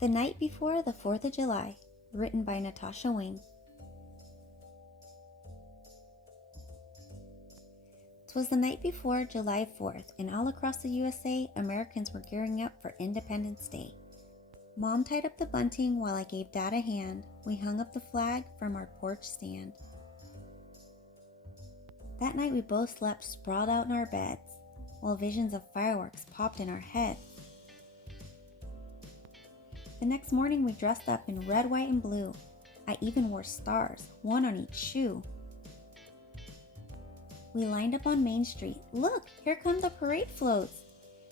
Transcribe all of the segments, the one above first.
The Night Before the 4th of July, written by Natasha. Twas the night before July 4th, and all across the USA, Americans were gearing up for Independence Day. Mom tied up the bunting while I gave Dad a hand. We hung up the flag from our porch stand. That night we both slept sprawled out in our beds, while visions of fireworks popped in our heads. The next morning we dressed up in red, white, and blue. I even wore stars, one on each shoe. We lined up on Main Street. Look, here come the parade floats.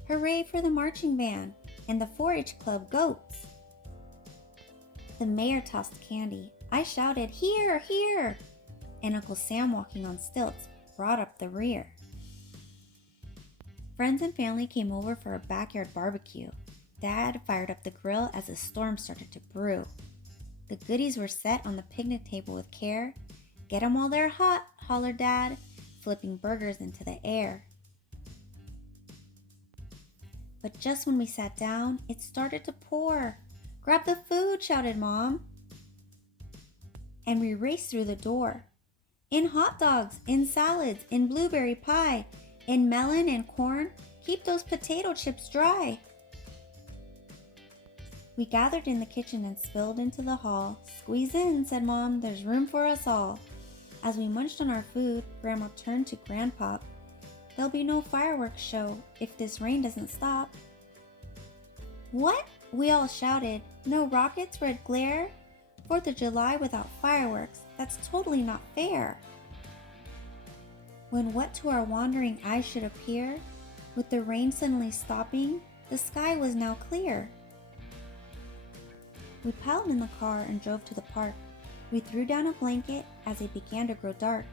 Hooray for the marching band and the 4-H Club goats. The mayor tossed candy. I shouted, "Here, here!" And Uncle Sam, walking on stilts, brought up the rear. Friends and family came over for a backyard barbecue. Dad fired up the grill as the storm started to brew. The goodies were set on the picnic table with care. "Get 'em while they're hot," hollered Dad, flipping burgers into the air. But just when we sat down, it started to pour. "Grab the food," shouted Mom. And we raced through the door. In hot dogs, in salads, in blueberry pie, in melon and corn, keep those potato chips dry. We gathered in the kitchen and spilled into the hall. "Squeeze in," said Mom, "there's room for us all." As we munched on our food, Grandma turned to Grandpop. "There'll be no fireworks show if this rain doesn't stop." "What?" we all shouted. "No rockets, red glare? 4th of July without fireworks, that's totally not fair." When what to our wandering eyes should appear, with the rain suddenly stopping, the sky was now clear. We piled in the car and drove to the park. We threw down a blanket as it began to grow dark.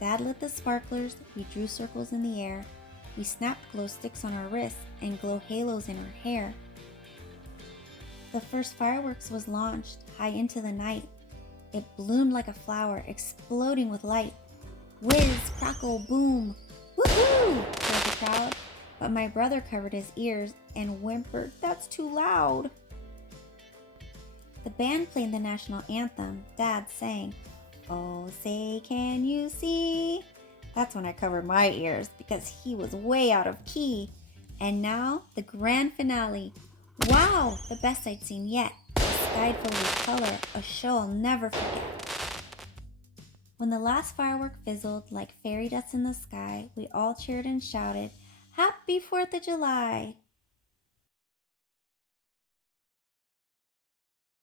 Dad lit the sparklers, we drew circles in the air. We snapped glow sticks on our wrists and glow halos in our hair. The first fireworks was launched high into the night. It bloomed like a flower, exploding with light. Whiz, crackle, boom, woohoo! Roared the crowd, but my brother covered his ears and whimpered, "That's too loud." The band played the national anthem. Dad sang, "Oh, say can you see?" That's when I covered my ears because he was way out of key. And now, the grand finale. Wow, the best sight seen yet. A sky full of color, a show I'll never forget. When the last firework fizzled like fairy dust in the sky, we all cheered and shouted, "Happy 4th of July!"